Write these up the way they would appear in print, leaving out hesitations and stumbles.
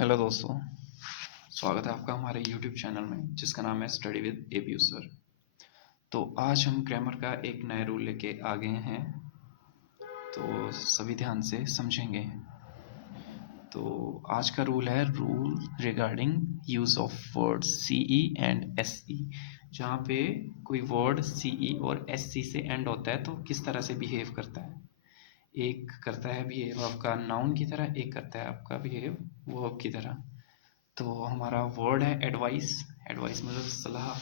Hello दोस्तों, स्वागत है आपका हमारे YouTube चैनल में जिसका नाम है स्टडी विद एबीयू सर। तो आज हम ग्रामर का एक नया रूल लेके आ गए हैं, तो सभी ध्यान से समझेंगे। तो आज का रूल है rule regarding use of word CE and SE। जहाँ पे कोई वर्ड CE और SC से एंड होता है तो किस तरह से बिहेव करता है। एक करता है बिहेव आपका नाउन की तरह, एक करता है आपका बिहेव वर्ब की तरह। तो हमारा वर्ड है एडवाइस। एडवाइस मतलब सलाह।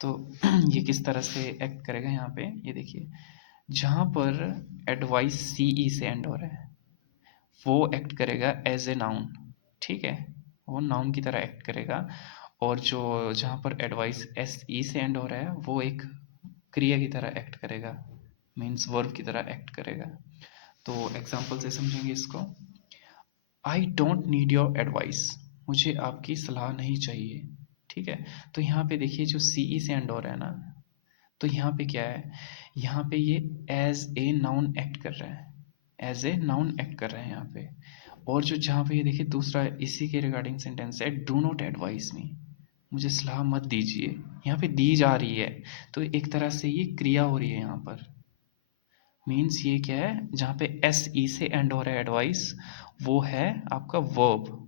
तो ये किस तरह से एक्ट करेगा यहाँ पे, ये देखिए। जहाँ पर एडवाइस CE से एंड हो रहा है वो एक्ट करेगा एज ए नाउन, ठीक है, वो नाउन की तरह एक्ट करेगा। और जो जहाँ पर एडवाइस SE से एंड हो रहा है वो एक क्रिया की तरह एक्ट करेगा, मीन्स वर्ब की तरह एक्ट करेगा। तो एग्जाम्पल से समझेंगे इसको। I don't need your advice, मुझे आपकी सलाह नहीं चाहिए, ठीक है। तो यहाँ पे देखिए जो CE से एंड हो रहा है ना, तो यहाँ पे क्या है, यहाँ पे ये एज ए नाउन एक्ट कर रहा है, एज ए नाउन एक्ट कर रहे हैं यहाँ पे। और जो जहाँ पे ये देखिए दूसरा इसी के रिगार्डिंग सेंटेंस है, डू नॉट एडवाइस मी, मुझे सलाह मत दीजिए, यहाँ पे दी जा रही है। तो एक तरह से ये क्रिया हो रही है यहाँ पर। मीन्स ये क्या है, जहाँ पे SE से एंड हो रहा है एडवाइस, वो है आपका वर्ब।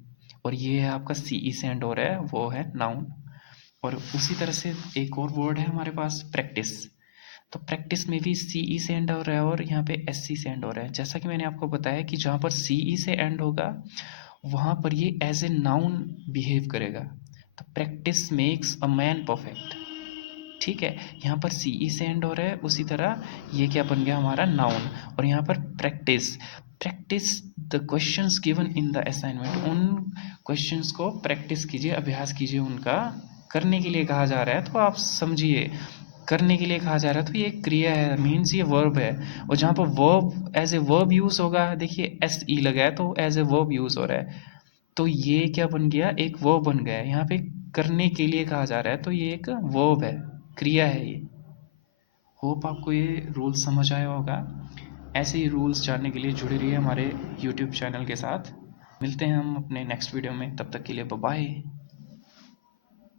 और ये है आपका CE से एंड हो रहा है, वो है नाउन। और उसी तरह से एक और वर्ड है हमारे पास, प्रैक्टिस। तो प्रैक्टिस में भी CE से एंड हो रहा है और यहाँ पे SC से एंड हो रहा है। जैसा कि मैंने आपको बताया कि जहाँ पर CE से एंड होगा वहाँ पर ये एज ए नाउन बिहेव करेगा। तो practice makes a man perfect, ठीक है। यहाँ पर CE से एंड हो रहा है, उसी तरह ये क्या बन गया हमारा नाउन। और यहाँ पर practice, practice the questions given in the assignment, उन क्वेश्चंस को प्रैक्टिस कीजिए, अभ्यास कीजिए उनका। करने के लिए कहा जा रहा है तो आप समझिए, करने के लिए कहा जा रहा है तो ये एक क्रिया है, मीन्स ये वर्ब है। और जहाँ पर verb as a verb use होगा, देखिए SE लगा है तो एज ए वर्ब यूज़ हो रहा है। तो ये क्या बन गया, एक वर्ब बन गया है। यहाँ पे करने के लिए कहा जा रहा है तो ये एक वर्ब है, क्रिया है ये। होप आपको ये रूल्स समझ आया होगा। ऐसे ही रूल्स जानने के लिए जुड़े रहिए हमारे यूट्यूब चैनल के साथ। मिलते हैं हम अपने नेक्स्ट वीडियो में, तब तक के लिए बाय बाय।